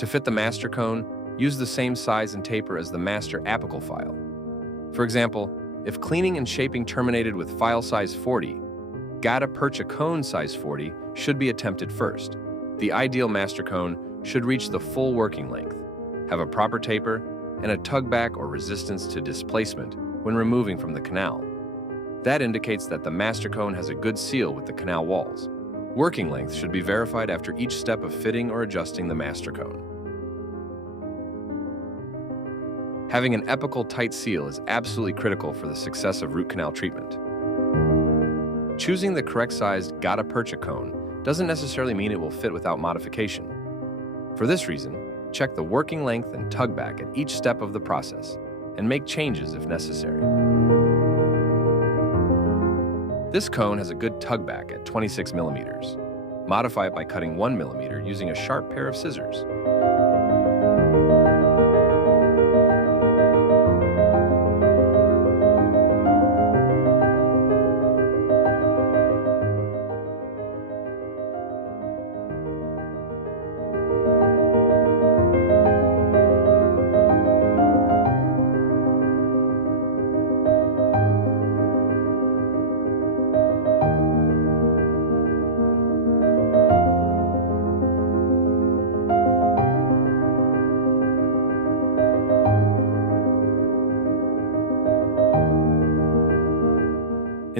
To fit the master cone, use the same size and taper as the master apical file. For example, if cleaning and shaping terminated with file size 40, gutta percha cone size 40 should be attempted first. The ideal master cone should reach the full working length, have a proper taper, and a tugback or resistance to displacement when removing from the canal. That indicates that the master cone has a good seal with the canal walls. Working length should be verified after each step of fitting or adjusting the master cone. Having an apical tight seal is absolutely critical for the success of root canal treatment. Choosing the correct sized gutta percha cone doesn't necessarily mean it will fit without modification. For this reason, check the working length and tugback at each step of the process and make changes if necessary. This cone has a good tugback at 26 millimeters. Modify it by cutting 1 millimeter using a sharp pair of scissors.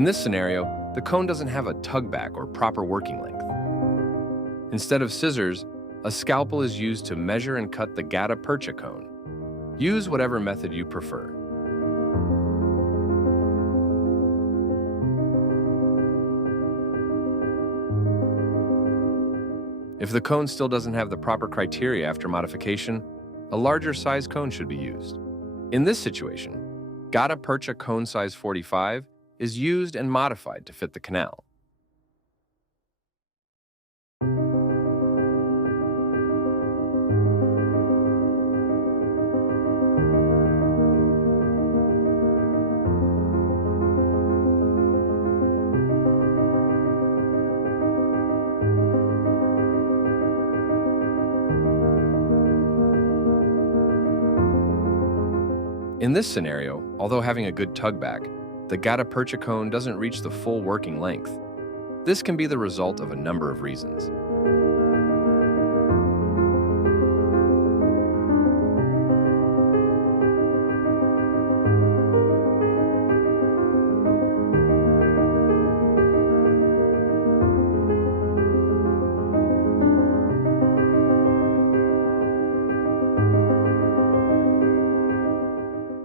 In this scenario, the cone doesn't have a tugback or proper working length. Instead of scissors, a scalpel is used to measure and cut the gutta percha cone. Use whatever method you prefer. If the cone still doesn't have the proper criteria after modification, a larger size cone should be used. In this situation, gutta percha cone size 45 is used and modified to fit the canal. In this scenario, although having a good tugback, the gutta percha cone doesn't reach the full working length. This can be the result of a number of reasons.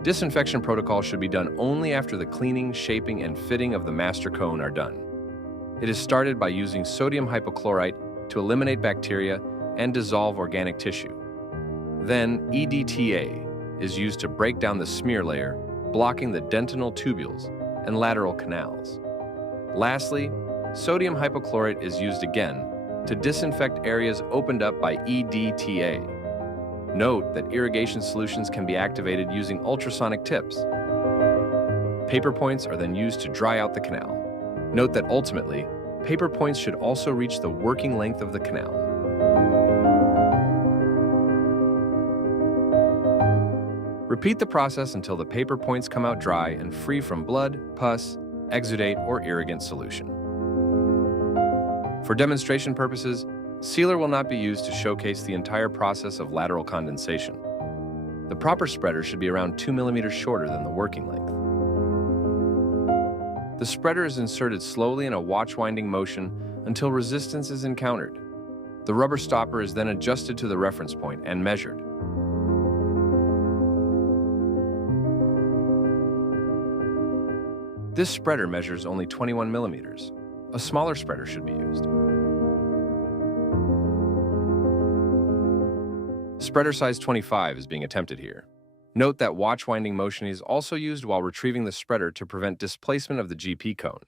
Disinfection protocol should be done only after the cleaning, shaping, and fitting of the master cone are done. It is started by using sodium hypochlorite to eliminate bacteria and dissolve organic tissue. Then EDTA is used to break down the smear layer, blocking the dentinal tubules and lateral canals. Lastly, sodium hypochlorite is used again to disinfect areas opened up by EDTA. Note that irrigation solutions can be activated using ultrasonic tips. Paper points are then used to dry out the canal. Note that ultimately, paper points should also reach the working length of the canal. Repeat the process until the paper points come out dry and free from blood, pus, exudate, or irrigant solution. For demonstration purposes, sealer will not be used to showcase the entire process of lateral condensation. The proper spreader should be around 2 millimeters shorter than the working length. The spreader is inserted slowly in a watch winding motion until resistance is encountered. The rubber stopper is then adjusted to the reference point and measured. This spreader measures only 21 millimeters. A smaller spreader should be used. Spreader size 25 is being attempted here. Note that watch winding motion is also used while retrieving the spreader to prevent displacement of the GP cone.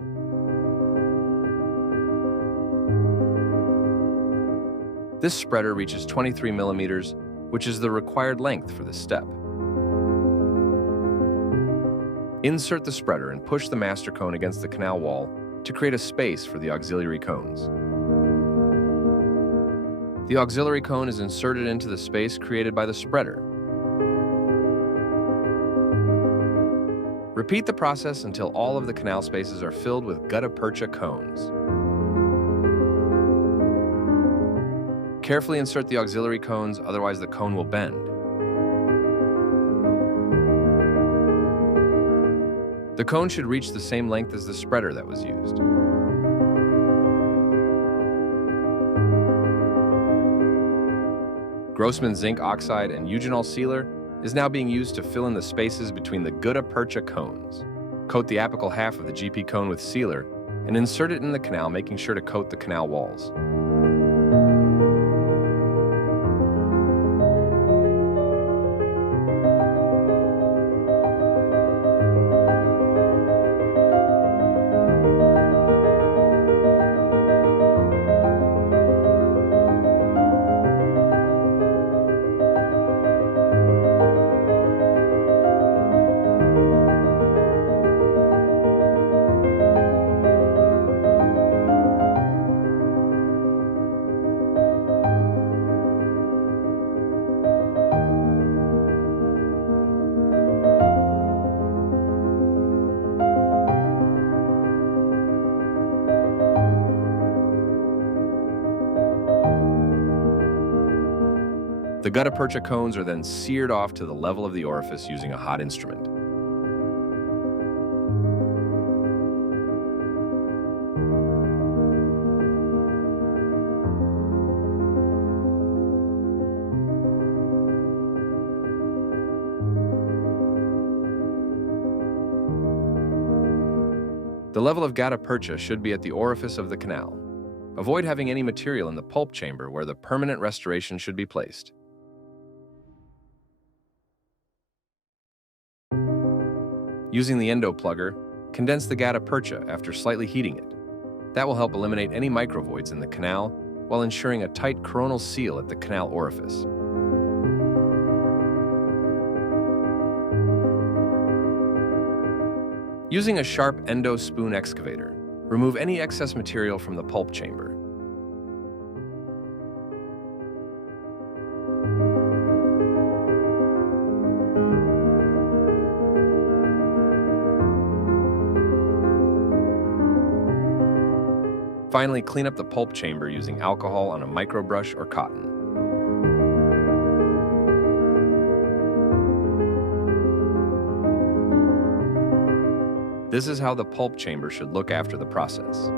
This spreader reaches 23 millimeters, which is the required length for this step. Insert the spreader and push the master cone against the canal wall to create a space for the auxiliary cones. The auxiliary cone is inserted into the space created by the spreader. Repeat the process until all of the canal spaces are filled with gutta percha cones. Carefully insert the auxiliary cones, otherwise the cone will bend. The cone should reach the same length as the spreader that was used. Grossman zinc oxide and eugenol sealer is now being used to fill in the spaces between the gutta percha cones. Coat the apical half of the GP cone with sealer and insert it in the canal, making sure to coat the canal walls. The gutta percha cones are then seared off to the level of the orifice using a hot instrument. The level of gutta percha should be at the orifice of the canal. Avoid having any material in the pulp chamber where the permanent restoration should be placed. Using the endo plugger, condense the gutta percha after slightly heating it. That will help eliminate any microvoids in the canal while ensuring a tight coronal seal at the canal orifice. Using a sharp endo spoon excavator, remove any excess material from the pulp chamber. Finally, clean up the pulp chamber using alcohol on a microbrush or cotton. This is how the pulp chamber should look after the process.